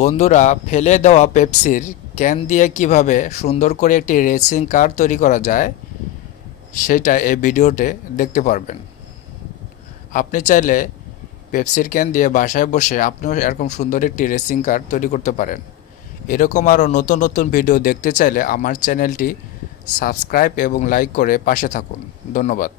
বন্ধুরা, ফেলে দেওয়া পেপসির ক্যান দিয়ে কিভাবে সুন্দর করে একটি রেসিং কার তৈরি করা যায় সেটা এই ভিডিওতে দেখতে পারবেন। আপনি চাইলে পেপসির ক্যান দিয়ে বাসায় বসে আপনিও এরকম সুন্দর একটি রেসিং কার তৈরি করতে পারেন। এরকম আরও নতুন নতুন ভিডিও দেখতে চাইলে আমার চ্যানেলটি সাবস্ক্রাইব এবং লাইক করে পাশে থাকুন। ধন্যবাদ।